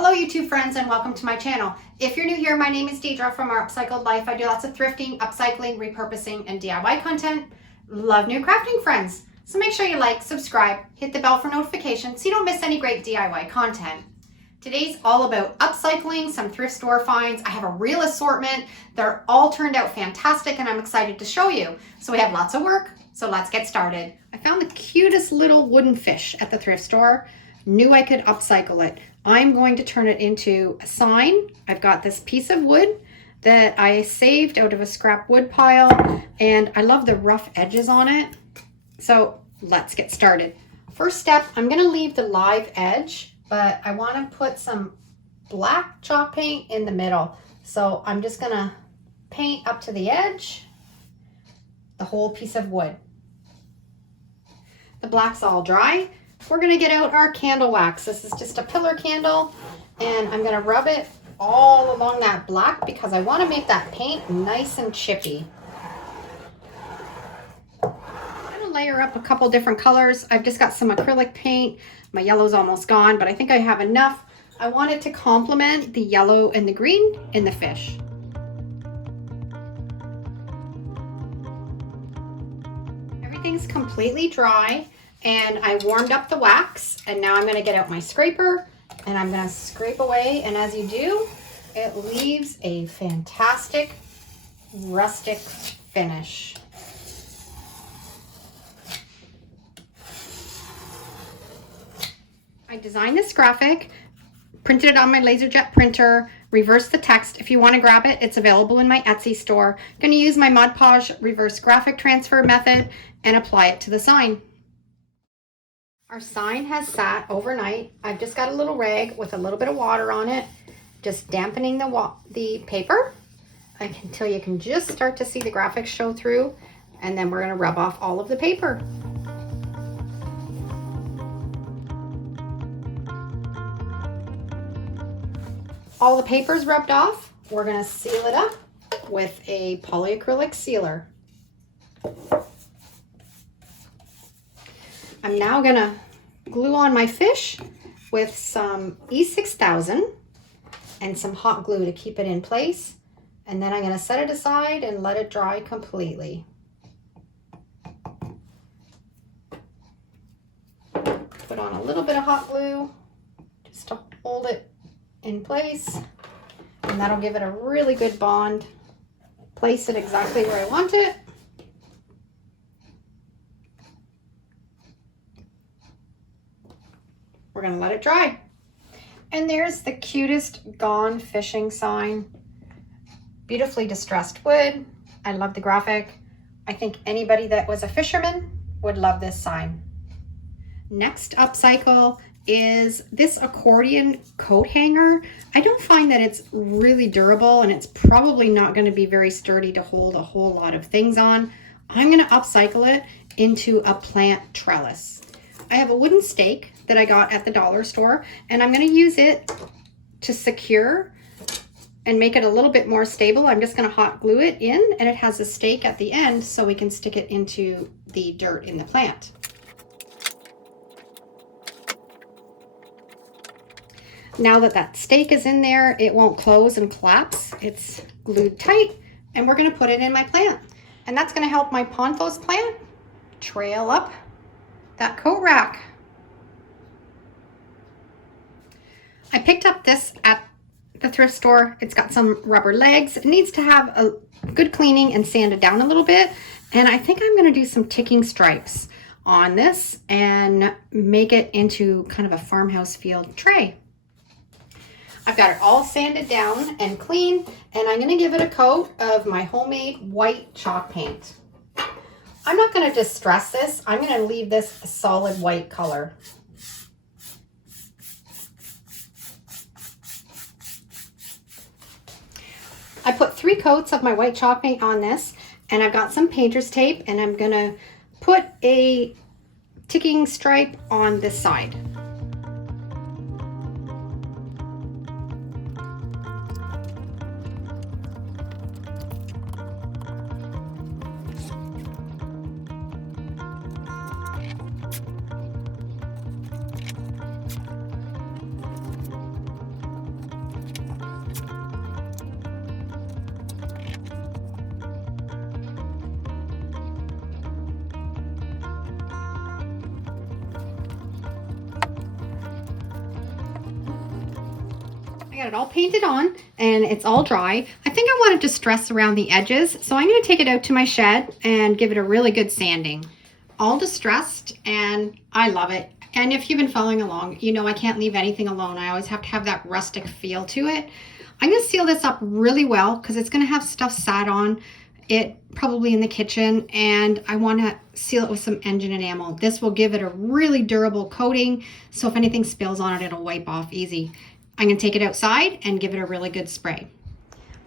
Hello YouTube friends and welcome to my channel. If you're new here, my name is Deidre from Our Upcycled Life. I do lots of thrifting, upcycling, repurposing, and DIY content. Love new crafting friends. So make sure you like, subscribe, hit the bell for notifications so you don't miss any great DIY content. Today's all about upcycling, some thrift store finds. I have a real assortment. They're all turned out fantastic and I'm excited to show you. So we have lots of work, so let's get started. I found the cutest little wooden fish at the thrift store. Knew I could upcycle it. I'm going to turn it into a sign. I've got this piece of wood that I saved out of a scrap wood pile, and I love the rough edges on it. So let's get started. First step, I'm going to leave the live edge, but I want to put some black chalk paint in the middle. So I'm just going to paint up to the edge the whole piece of wood. The black's all dry. We're going to get out our candle wax. This is just a pillar candle, and I'm going to rub it all along that black because I want to make that paint nice and chippy. I'm going to layer up a couple different colors. I've just got some acrylic paint. My yellow's almost gone, but I think I have enough. I want it to complement the yellow and the green in the fish. Everything's completely dry. And I warmed up the wax, and now I'm going to get out my scraper and I'm going to scrape away, and as you do, it leaves a fantastic rustic finish. I designed this graphic, printed it on my LaserJet printer, reversed the text. If you want to grab it, it's available in my Etsy store. I'm going to use my Mod Podge reverse graphic transfer method and apply it to the sign. Our sign has sat overnight. I've just got a little rag with a little bit of water on it, just dampening the paper until you can just start to see the graphics show through, and then we're going to rub off all of the paper. All the paper's rubbed off. We're going to seal it up with a polyacrylic sealer. I'm now going to glue on my fish with some E6000 and some hot glue to keep it in place. And then I'm going to set it aside and let it dry completely. Put on a little bit of hot glue just to hold it in place. And that'll give it a really good bond. Place it exactly where I want it. We're going to let it dry. And there's the cutest gone fishing sign. Beautifully distressed wood. I love the graphic. I think anybody that was a fisherman would love this sign. Next upcycle is this accordion coat hanger. I don't find that it's really durable, and it's probably not going to be very sturdy to hold a whole lot of things on. I'm going to upcycle it into a plant trellis. I have a wooden stake that I got at the dollar store, and I'm going to use it to secure and make it a little bit more stable. I'm just going to hot glue it in, and it has a stake at the end so we can stick it into the dirt in the plant. Now that that stake is in there, it won't close and collapse. It's glued tight, and we're going to put it in my plant. And that's going to help my pothos plant trail up that coat rack. I picked up this at the thrift store. It's got some rubber legs. It needs to have a good cleaning and sanded down a little bit. And I think I'm going to do some ticking stripes on this and make it into kind of a farmhouse field tray. I've got it all sanded down and clean, and I'm going to give it a coat of my homemade white chalk paint. I'm not going to distress this. I'm going to leave this a solid white color. I put 3 coats of my white chalk paint on this, and I've got some painter's tape, and I'm going to put a ticking stripe on this side. got it all painted on and it's all dry. I think I want to distress around the edges, so I'm going to take it out to my shed and give it a really good sanding. All distressed, and I love it. And if you've been following along, you know I can't leave anything alone. I always have to have that rustic feel to it. I'm going to seal this up really well because it's going to have stuff sat on it probably in the kitchen, and I want to seal it with some engine enamel. This will give it a really durable coating, so if anything spills on it, it'll wipe off easy. I'm going to take it outside and give it a really good spray.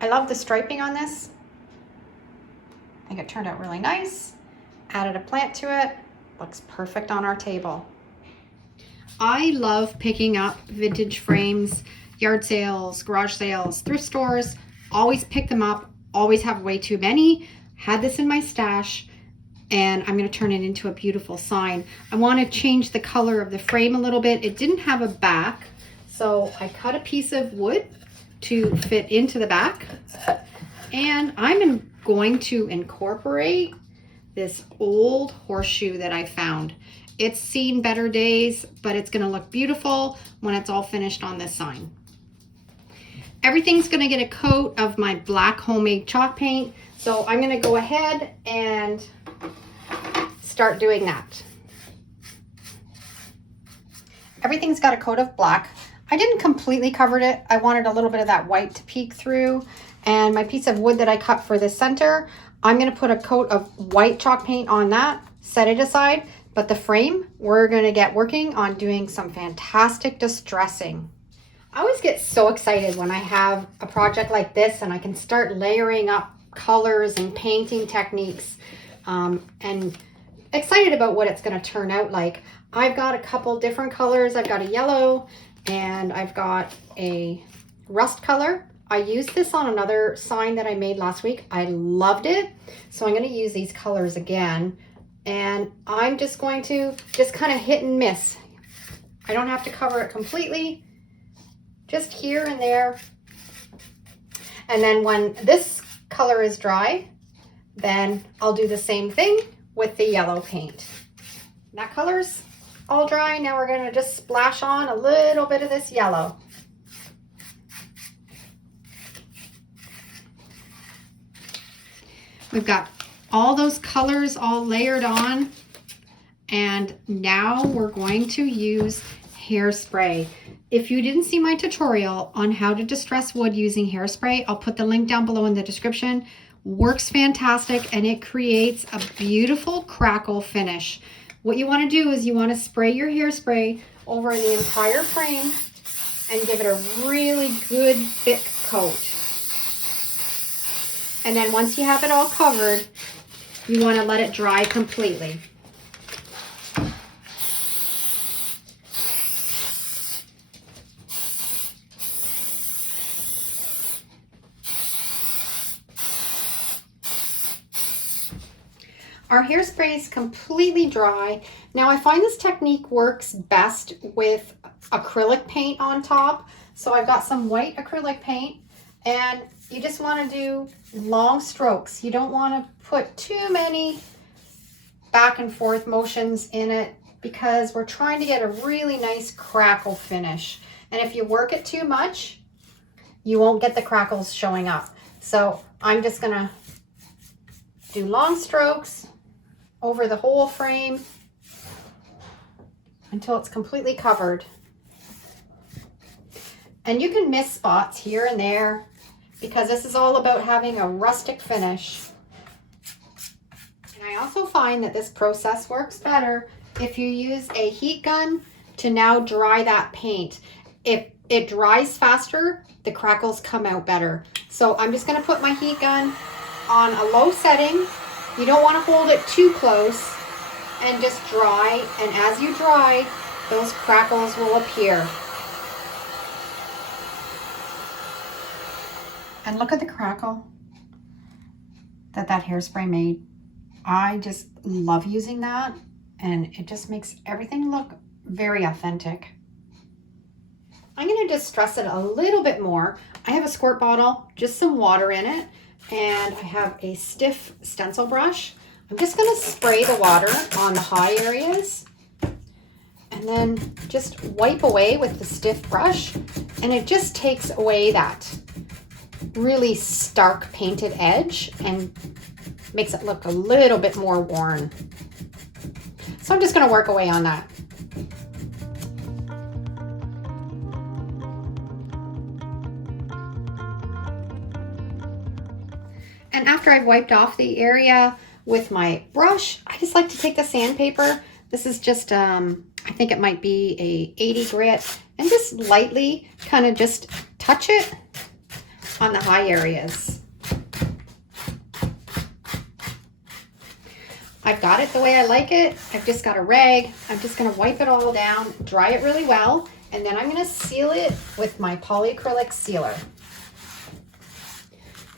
I love the striping on this. I think it turned out really nice. Added a plant to it. Looks perfect on our table. I love picking up vintage frames, yard sales, garage sales, thrift stores. Always pick them up. Always have way too many. Had this in my stash, and I'm going to turn it into a beautiful sign. I want to change the color of the frame a little bit. It didn't have a back, so I cut a piece of wood to fit into the back, and I'm going to incorporate this old horseshoe that I found. It's seen better days, but it's going to look beautiful when it's all finished on this sign. Everything's going to get a coat of my black homemade chalk paint, so I'm going to go ahead and start doing that. Everything's got a coat of black. I didn't completely cover it. I wanted a little bit of that white to peek through, and my piece of wood that I cut for the center, I'm going to put a coat of white chalk paint on that, set it aside, but the frame, we're going to get working on doing some fantastic distressing. I always get so excited when I have a project like this and I can start layering up colors and painting techniques, and excited about what it's going to turn out like. I've got a couple different colors. I've got a yellow and I've got a rust color. I used this on another sign that I made last week. I loved it. So I'm going to use these colors again, and I'm just going to kind of hit and miss. I don't have to cover it completely. Just here and there. And then when this color is dry, then I'll do the same thing with the yellow paint. That color's all dry. Now we're going to just splash on a little bit of this yellow. We've got all those colors all layered on, and now we're going to use hairspray. If you didn't see my tutorial on how to distress wood using hairspray, I'll put the link down below in the description. Works fantastic, and it creates a beautiful crackle finish. What you want to do is you want to spray your hairspray over the entire frame and give it a really good thick coat. And then once you have it all covered, you want to let it dry completely. Our hairspray is completely dry. Now I find this technique works best with acrylic paint on top. So I've got some white acrylic paint, and you just want to do long strokes. You don't want to put too many back and forth motions in it because we're trying to get a really nice crackle finish. And if you work it too much, you won't get the crackles showing up. So I'm just gonna do long strokes over the whole frame until it's completely covered. And you can miss spots here and there because this is all about having a rustic finish. And I also find that this process works better if you use a heat gun to now dry that paint. If it dries faster, the crackles come out better. So I'm just going to put my heat gun on a low setting. You don't want to hold it too close, and just dry. And as you dry, those crackles will appear. And look at the crackle that hairspray made. I just love using that, and it just makes everything look very authentic. I'm going to distress it a little bit more. I have a squirt bottle, just some water in it, and I have a stiff stencil brush. I'm just going to spray the water on the high areas, and and then just wipe away with the stiff brush, and it just takes away that really stark painted edge and makes it look a little bit more worn. So I'm just going to work away on that. And after I've wiped off the area with my brush, I just like to take the sandpaper. This is just, I think it might be a 80 grit, and just lightly kind of just touch it on the high areas. I've got it the way I like it. I've just got a rag. I'm just going to wipe it all down, dry it really well, and then I'm going to seal it with my polyacrylic sealer.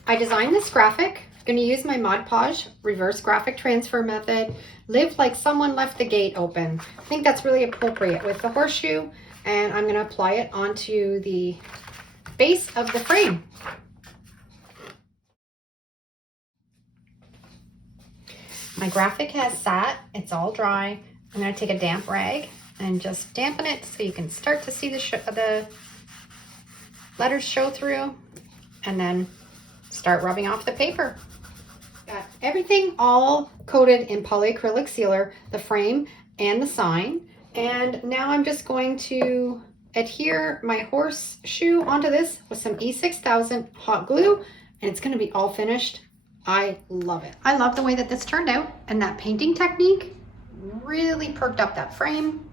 I designed this graphic. I'm going to use my Mod Podge reverse graphic transfer method. Live like someone left the gate open. I think that's really appropriate with the horseshoe, and I'm going to apply it onto the base of the frame. My graphic has sat, it's all dry. I'm going to take a damp rag and just dampen it so you can start to see the letters show through, and then start rubbing off the paper. Got everything all coated in polyacrylic sealer, the frame and the sign. And now I'm just going to adhere my horseshoe onto this with some E6000 hot glue, and it's going to be all finished. I love it. I love the way that this turned out, and that painting technique really perked up that frame.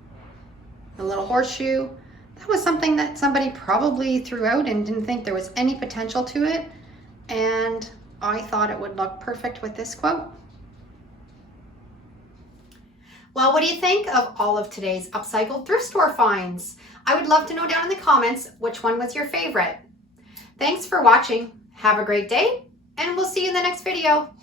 The little horseshoe, that was something that somebody probably threw out and didn't think there was any potential to it, and I thought it would look perfect with this quote. Well, what do you think of all of today's upcycled thrift store finds? I would love to know down in the comments which one was your favorite. Thanks for watching. Have a great day, and we'll see you in the next video.